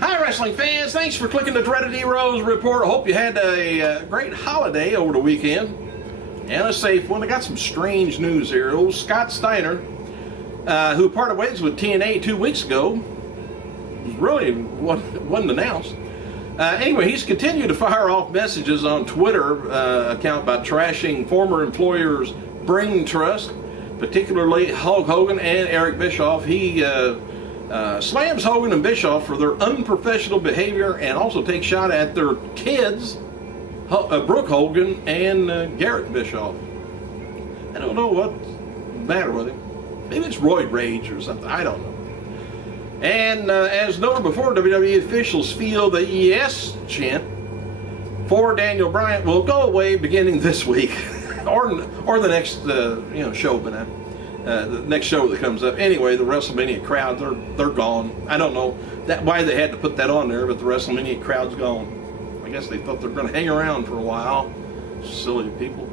Hi, wrestling fans. Thanks for clicking the Dreaded Heroes Report. I hope you had a great holiday over the weekend and a safe one. I got some strange news here. Old Scott Steiner, who parted ways with TNA 2 weeks ago, really wasn't announced. Anyway, he's continued to fire off messages on Twitter account about trashing former employers' brain trust, particularly Hulk Hogan and Eric Bischoff. He slams Hogan and Bischoff for their unprofessional behavior and also takes shot at their kids, Brooke Hogan and Garrett Bischoff. I don't know what's the matter with him. Maybe it's roid rage or something. I don't know. And as noted before, WWE officials feel the yes chant for Daniel Bryan will go away beginning this week, or the next show, but the next show that comes up. Anyway, the WrestleMania crowd, they're gone. I don't know why they had to put that on there, but the WrestleMania crowd's gone. I guess they thought they're going to hang around for a while. Silly people.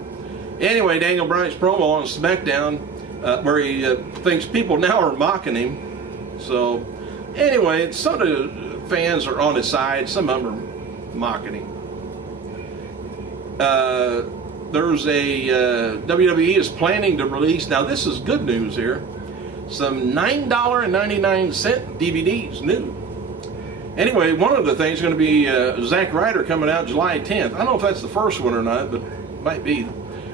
Anyway, Daniel Bryan's promo on SmackDown, where he thinks people now are mocking him. So, anyway, some of the fans are on his side. Some of them are mocking him. There's a WWE is planning to release, now this is good news here, some $9.99 DVDs new. Anyway, one of the things is going to be Zack Ryder coming out July 10th. I don't know if that's the first one or not, but it might be.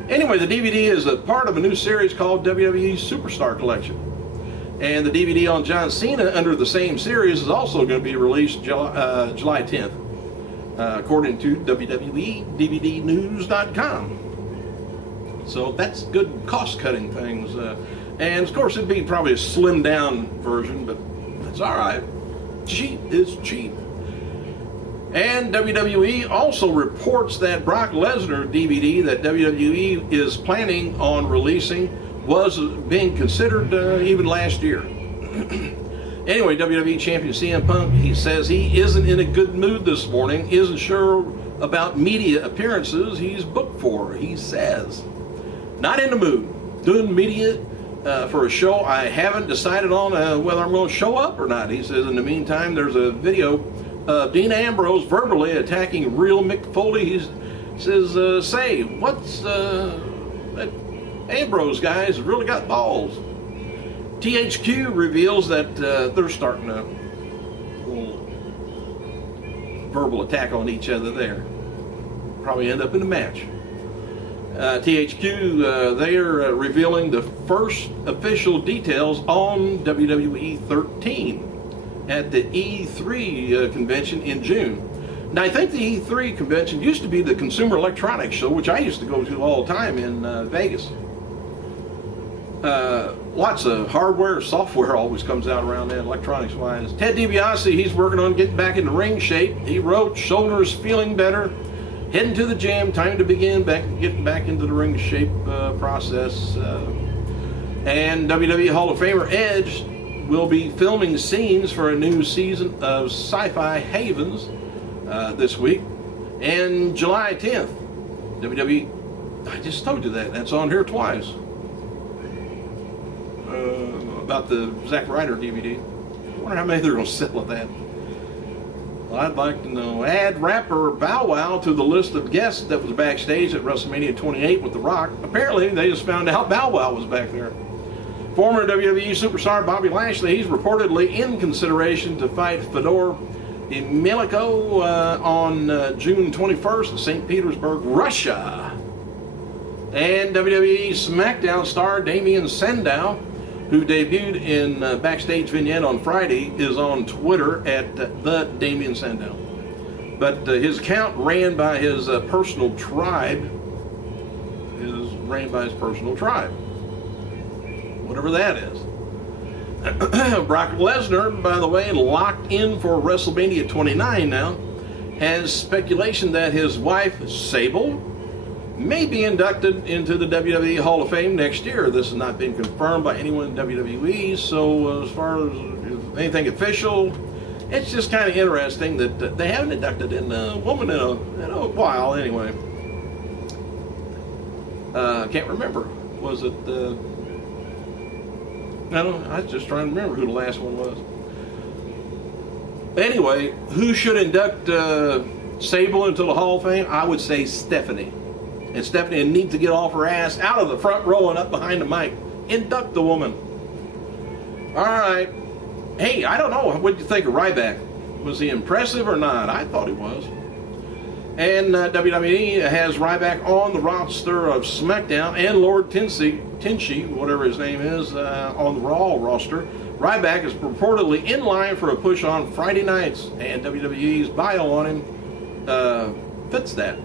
Anyway, the DVD is a part of a new series called WWE Superstar Collection. And the DVD on John Cena under the same series is also going to be released July 10th, according to WWEDVDnews.com. So that's good cost-cutting things. And of course, it'd be probably a slimmed-down version, but that's all right. Cheap is cheap. And WWE also reports that Brock Lesnar DVD that WWE is planning on releasing was being considered even last year. Anyway, WWE Champion CM Punk, he says he isn't in a good mood this morning, isn't sure about media appearances he's booked for, he says. Not in the mood. Doing media for a show I haven't decided on whether I'm going to show up or not, he says. In the meantime, there's a video of Dean Ambrose verbally attacking real Mick Foley. He says, say, what's that Ambrose guy's really got balls. THQ reveals that they're starting a little verbal attack on each other there. Probably end up in a match. THQ, they are revealing the first official details on WWE 13 at the E3 convention in June. Now, I think the E3 convention used to be the Consumer Electronics Show, which I used to go to all the time in Vegas. Lots of hardware, software always comes out around that, electronics-wise. Ted DiBiase, he's working on getting back into ring shape. He wrote, shoulders feeling better, heading to the gym, time to begin getting back into the ring shape process. And WWE Hall of Famer Edge will be filming scenes for a new season of Sci-Fi Havens this week. And July 10th, WWE, I just told you that, that's on here twice. About the Zack Ryder DVD. I wonder how many they're going to sell with that. Well, I'd like to know. Add rapper Bow Wow to the list of guests that was backstage at WrestleMania 28 with The Rock. Apparently, they just found out Bow Wow was back there. Former WWE superstar Bobby Lashley, he's reportedly in consideration to fight Fedor Emelianenko on June 21st in St. Petersburg, Russia. And WWE SmackDown star Damien Sandow, who debuted in Backstage Vignette on Friday, is on Twitter at the Damien Sandow. But his account ran by his personal tribe. Whatever that is. Brock Lesnar, by the way, locked in for WrestleMania 29 now, has speculation that his wife, Sable, may be inducted into the WWE Hall of Fame next year. This has not been confirmed by anyone in WWE, so as far as anything official, it's just kind of interesting that they haven't inducted in a woman in a while anyway. I can't remember. Was it... I was just trying to remember who the last one was. Anyway, who should induct Sable into the Hall of Fame? I would say Stephanie. And Stephanie needs to get off her ass out of the front row and up behind the mic. Induct the woman. All right. Hey, I don't know. What did you think of Ryback? Was he impressive or not? I thought he was. And WWE has Ryback on the roster of SmackDown, and Lord Tinchy, whatever his name is, on the Raw roster. Ryback is reportedly in line for a push on Friday nights, and WWE's bio on him fits that.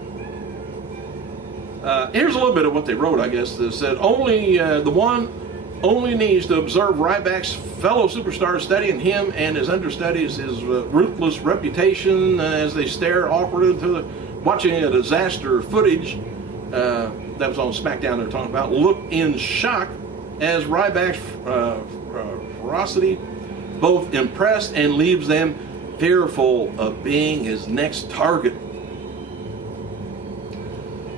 Here's a little bit of what they wrote, I guess. They said, the one only needs to observe Ryback's fellow superstars studying him and his understudies, his ruthless reputation as they stare awkward into watching a disaster footage that was on SmackDown they're talking about, look in shock as Ryback's ferocity both impressed and leaves them fearful of being his next target.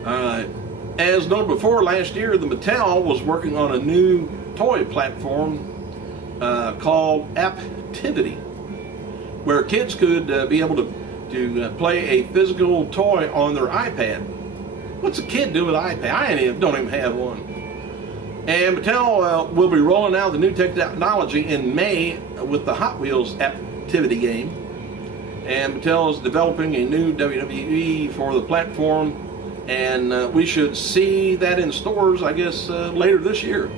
As noted before, last year the Mattel was working on a new toy platform called Aptivity, where kids could be able to play a physical toy on their iPad. What's a kid do with an iPad? I don't even have one. And Mattel will be rolling out the new technology in May with the Hot Wheels Aptivity game. And Mattel is developing a new WWE for the platform, and we should see that in stores, I guess, later this year.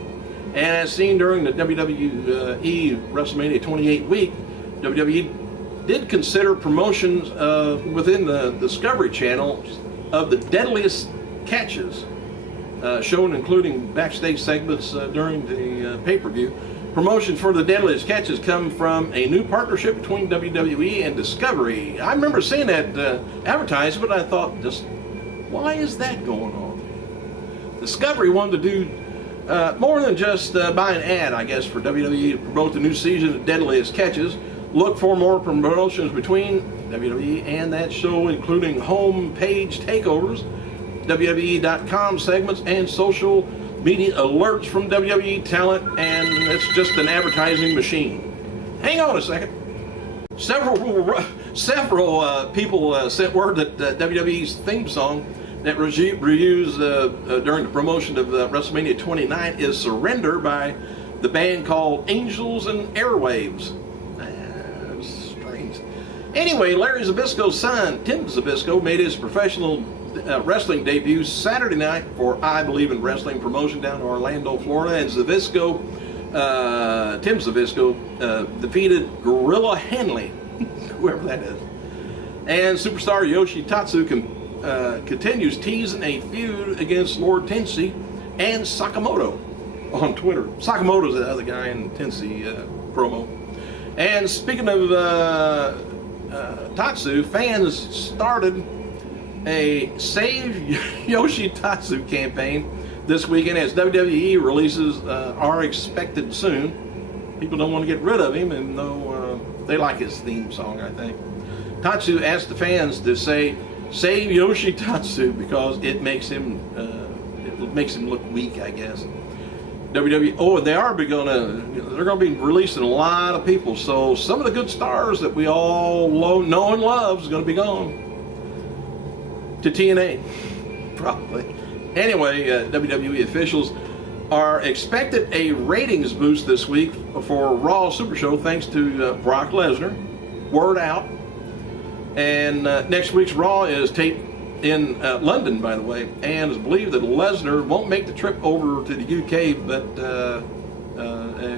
And as seen during the WWE WrestleMania 28 week, WWE did consider promotions within the Discovery Channel of the deadliest catches shown, including backstage segments during the pay-per-view. Promotion for the deadliest catches come from a new partnership between WWE and Discovery. I remember seeing that advertisement, but I thought, just why is that going on? Discovery wanted to do more than just buy an ad, I guess, for WWE to promote the new season of Deadliest Catches. Look for more promotions between WWE and that show, including home page takeovers, WWE.com segments, and social media alerts from WWE talent, and it's just an advertising machine. Hang on a second. Several people sent word that WWE's theme song that reused during the promotion of WrestleMania 29 is Surrender by the band called Angels and Airwaves. Strange. Anyway, Larry Zbyszko's son, Tim Zbyszko, made his professional wrestling debut Saturday night for I Believe in Wrestling promotion down in Orlando, Florida, and Tim Zbyszko defeated Gorilla Henley, whoever that is. And superstar Yoshi Tatsu continues teasing a feud against Lord Tensei and Sakamoto on Twitter. Sakamoto's the other guy in Tensei promo. And speaking of Tatsu, fans started a Save Yoshi Tatsu campaign this weekend as WWE releases are expected soon. People don't want to get rid of him, and though they like his theme song, I think. Tatsu asked the fans to say Save Yoshi Tatsu because it makes him look weak, I guess. WWE. Oh, and they're gonna be releasing a lot of people. So some of the good stars that we all know and love is gonna be gone to TNA, probably. Anyway, WWE officials are expected a ratings boost this week for Raw Super Show thanks to Brock Lesnar. Word out. And next week's Raw is taped in London, by the way, and it's believed that Lesnar won't make the trip over to the UK, but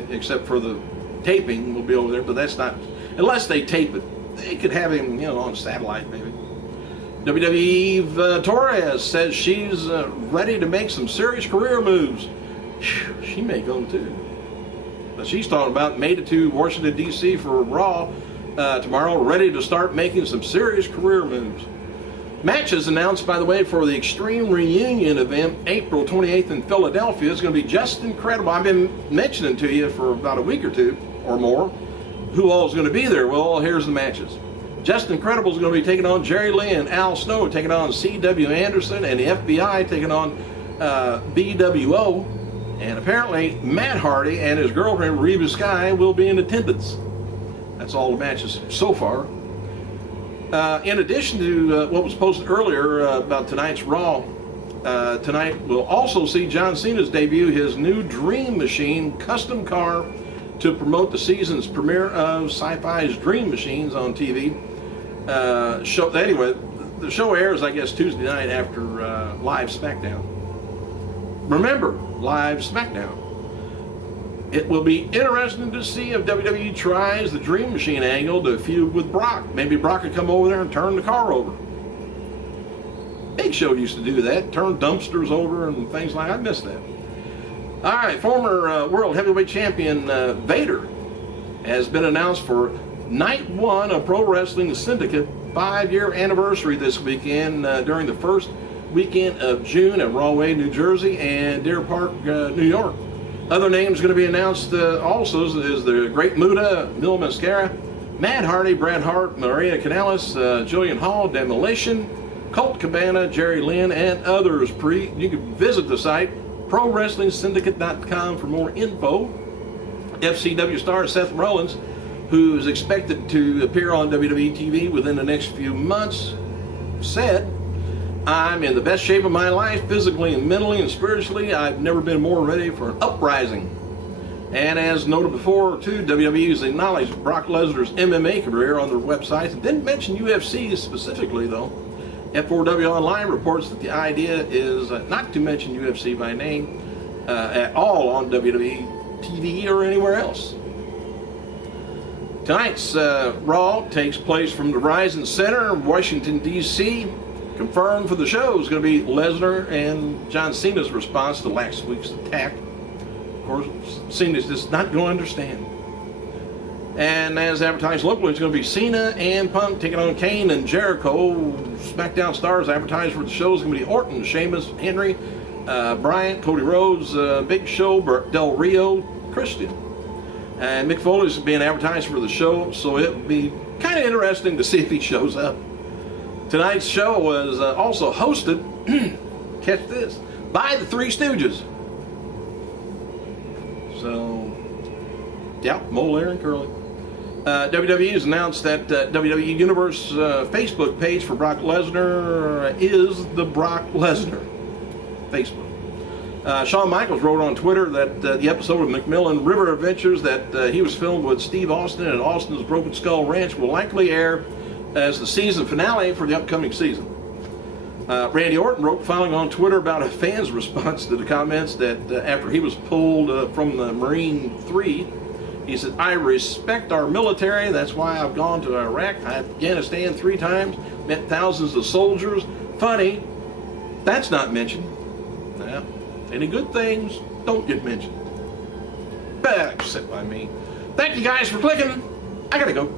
except for the taping, will be over there. But that's not, unless they tape it. They could have him, on satellite, maybe. WWE Torres says she's ready to make some serious career moves. She may go too. But she's talking about made it to Washington, D.C. for Raw tomorrow, ready to start making some serious career moves. Matches announced, by the way, for the Extreme Reunion event, April 28th in Philadelphia. It's going to be just incredible. I've been mentioning to you for about a week or two or more who all is going to be there. Well, here's the matches. Just Incredible is going to be taking on Jerry Lee and Al Snow, taking on C.W. Anderson, and the FBI taking on BWO. And apparently Matt Hardy and his girlfriend Reba Sky will be in attendance. That's all the matches so far. In addition to what was posted earlier about tonight's Raw, tonight we'll also see John Cena's debut his new Dream Machine custom car to promote the season's premiere of Sci-Fi's Dream Machines on TV. Anyway, the show airs, I guess, Tuesday night after Live SmackDown. Remember, Live SmackDown. It will be interesting to see if WWE tries the Dream Machine angle to feud with Brock. Maybe Brock could come over there and turn the car over. Big Show used to do that, turn dumpsters over and things like that. I miss that. All right, former World Heavyweight Champion Vader has been announced for Night 1 of Pro Wrestling Syndicate 5-year anniversary this weekend during the first weekend of June at Rahway, New Jersey and Deer Park, New York. Other names going to be announced also is the Great Muta, Mil Mascara, Matt Hardy, Bret Hart, Maria Kanellis, Jillian Hall, Demolition, Colt Cabana, Jerry Lynn, and others. You can visit the site, ProWrestlingSyndicate.com for more info. FCW star Seth Rollins, who is expected to appear on WWE TV within the next few months, said, "I'm in the best shape of my life, physically and mentally and spiritually. I've never been more ready for an uprising." And as noted before, too, WWE has acknowledged Brock Lesnar's MMA career on their website. It didn't mention UFC specifically, though. F4W Online reports that the idea is not to mention UFC by name at all on WWE TV or anywhere else. Tonight's Raw takes place from the Verizon Center in Washington, D.C. Confirmed for the show is going to be Lesnar and John Cena's response to last week's attack. Of course, Cena's just not going to understand. And as advertised locally, it's going to be Cena and Punk taking on Kane and Jericho. SmackDown stars advertised for the show is going to be Orton, Sheamus, Henry, Bryant, Cody Rhodes, Big Show, Del Rio, Christian. And Mick Foley's being advertised for the show, so it'll be kind of interesting to see if he shows up. Tonight's show was also hosted, catch this, by the Three Stooges. So, yeah, Mole, Aaron, Curly. WWE has announced that WWE Universe Facebook page for Brock Lesnar is the Brock Lesnar Facebook. Shawn Michaels wrote on Twitter that the episode of McMillan River Adventures that he was filmed with Steve Austin at Austin's Broken Skull Ranch will likely air as the season finale for the upcoming season. Randy Orton wrote following on Twitter about a fan's response to the comments that after he was pulled from the Marine 3, he said, "I respect our military. That's why I've gone to Iraq, Afghanistan 3 times, met thousands of soldiers. Funny, that's not mentioned. Now, any good things don't get mentioned. But except by me. Thank you guys for clicking. I gotta go."